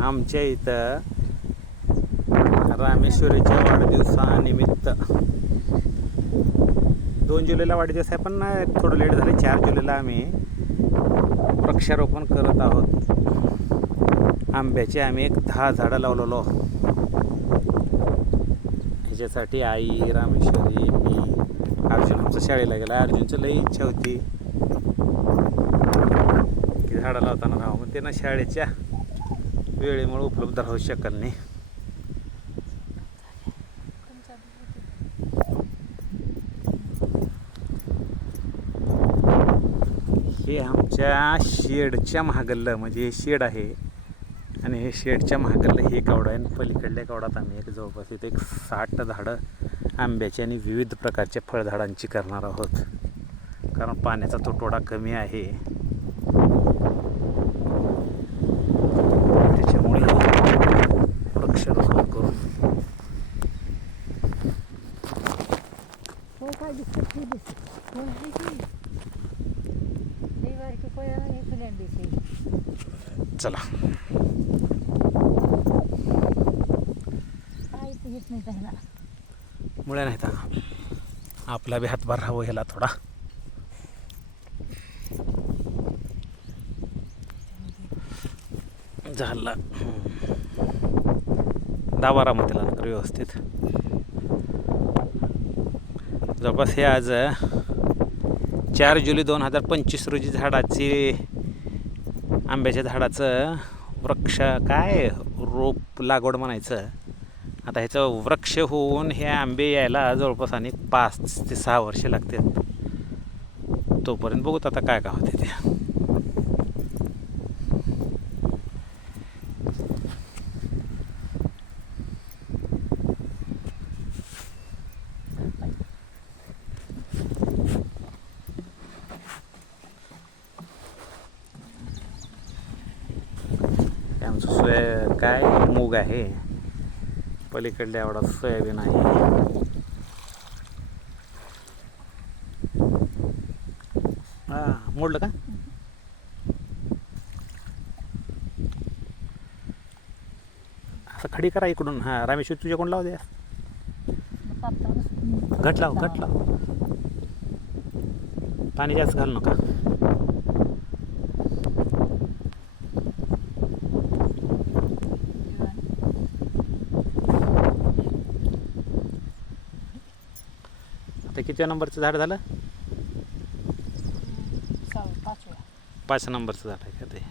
आमच्या इथं रामेश्वरीच्या वाढदिवसानिमित्त दोन जुलैला वाढदिवस आहे पण थोडं लेट झाले. चार जुलैला आम्ही वृक्षारोपण करत आहोत. आंब्याचे आम्ही एक दहा झाडं लावलेलो. ह्याच्यासाठी आई रामेश्वरी मी अर्जुन आमचं शाळेला गेला. अर्जुनचं लई इच्छा होती. झाडं लावताना राहावं. पण त्यांना शाळेच्या वेळेमुळे उपलब्ध राहू शकत नाही. हे आमच्या शेडच्या महागल्लं म्हणजे हे शेड आहे. आणि हे शेडच्या महागल्लं हे कावडं आहे. आणि पलीकडल्या कावडात आम्ही एक जवळपास इथे एक साठ झाडं आंब्याची आणि विविध प्रकारच्या फळझाडांची करणार आहोत. कारण पाण्याचा तुटवडा कमी आहे. हो काय दिसतं ते दिसतं कोण आहे की लई बारकी कोया नाही फुल्यान दिसे चला. काय ते येत नाही त्यांना मुळे नाहीत हा. आपला बी हातभार राहावं ह्याला थोडा. झाला. दाबारा मग त्याला व्यवस्थित. जवळपास हे आज चार जुलै दोन हजार पंचवीस रोजी झाडाची आंब्याच्या झाडाचं वृक्ष काय रोप लागवड म्हणायचं. आता ह्याचं वृक्ष होऊन हे आंबे यायला जवळपास आणि पाच ते सहा वर्षे लागतात. तोपर्यंत बघूत आता काय काय होते ते. आमचं सोया काय मूग आहे? पलीकडल्या एवढा सोयाबीन आहे. हां मोडलं का? असं खडी करा इकडून. हा रामेश्वर तुझ्या कोण लाव द्या घट लाव घट लाव. पाणी जास्त घालू नका. आता किती नंबरचं झाड झालं? पाच नंबरचं झाड आहे का ते?